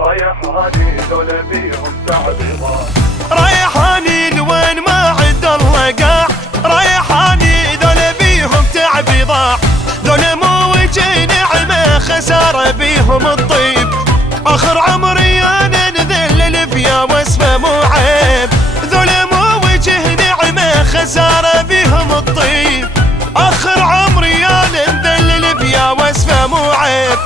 رايحاني ذولا بيهم تعبيضات، رايحاني لوين ما عند الله قاع، رايحاني ذولا بيهم تعبيضات، ذولا مو وجه نعمة خسارة بيهم الطيب، آخر عمري أنا نذلل فيها واسمه مو عيب، ذولا مو وجه نعمة خسارة بيهم الطيب، آخر عمري أنا نذلل فيها واسمه مو عيب،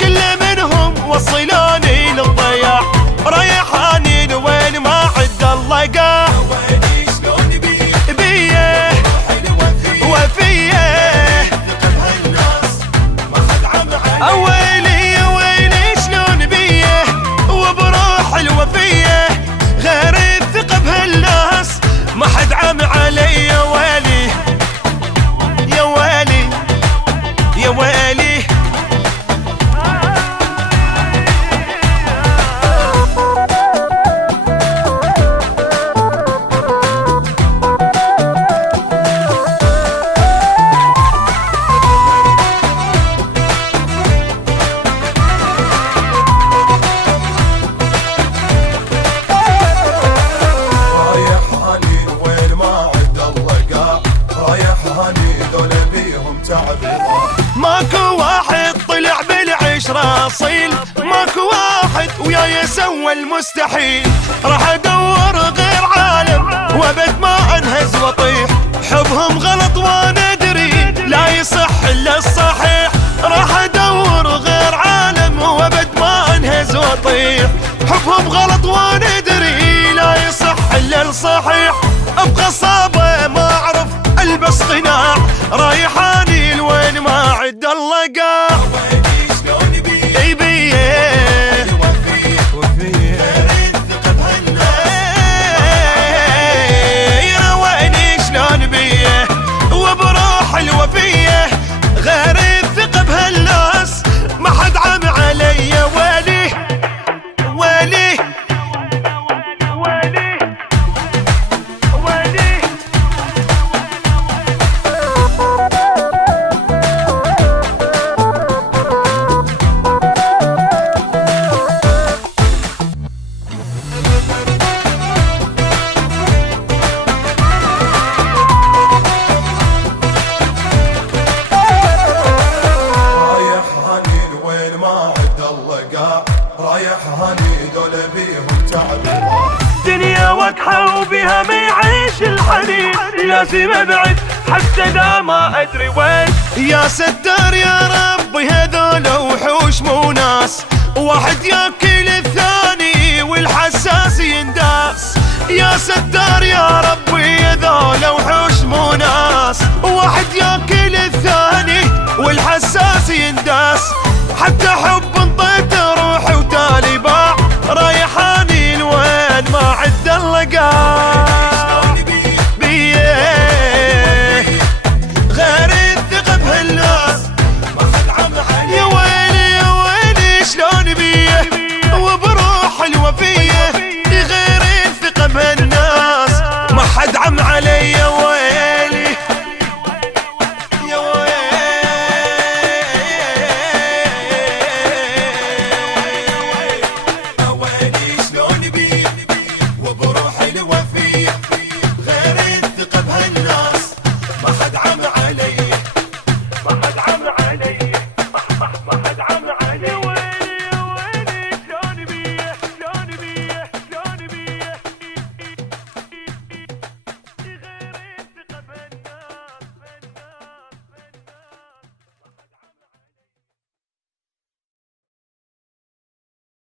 كل منهم وصلوني للضياع، رايحاني لوين ما عد الله قاع، ويني شلون بيه وفيه هالناس ما حد عم علي، ويلي ويلي شلون بيه وبروح الوفيه غير الثقة بهالناس ما حد عم علي، يا ويلي يا ويلي يا ويلي. رايحاني وين ما عد الله قاع، رايحاني ذولا بيهم تعبيضات، ماكو واحد طلع بالعشرة اصيل، ماكو واحد وياي سوى المستحيل، راح ادور غير عالم وابد ما انهز واطيح، حبهم غلط وانا ادري لا يصح الا الصحيح، راح ادور غير عالم وابد ما انهز واطيح، حبهم غلط وانا ادري لا يصح الا الصحيح، ابقى صابه ما اعرف البس قناع، رايحاني لوين ما عد الله قاع، ويني شلون بيه بيه وفيه غير الثقة بهالناس، يروقني شلون بيه وبروح الوفيه غير الثقة بهالناس ما حد عم علي، يا ويلي ويلي ويلي ويلي. رايحاني لوين ما عد الله قاع، رايحاني ذولا بيهم تعبيضات، دنيا وقحة وبها ما يعيش الحنين، لازم ابعد حتى ذا ما ادري وين، يا ستار يا ربي هذول وحوش مو ناس، واحد ياكل الثاني والحساس ينداس، يا ستار يا ربي هذول وحوش مو ناس.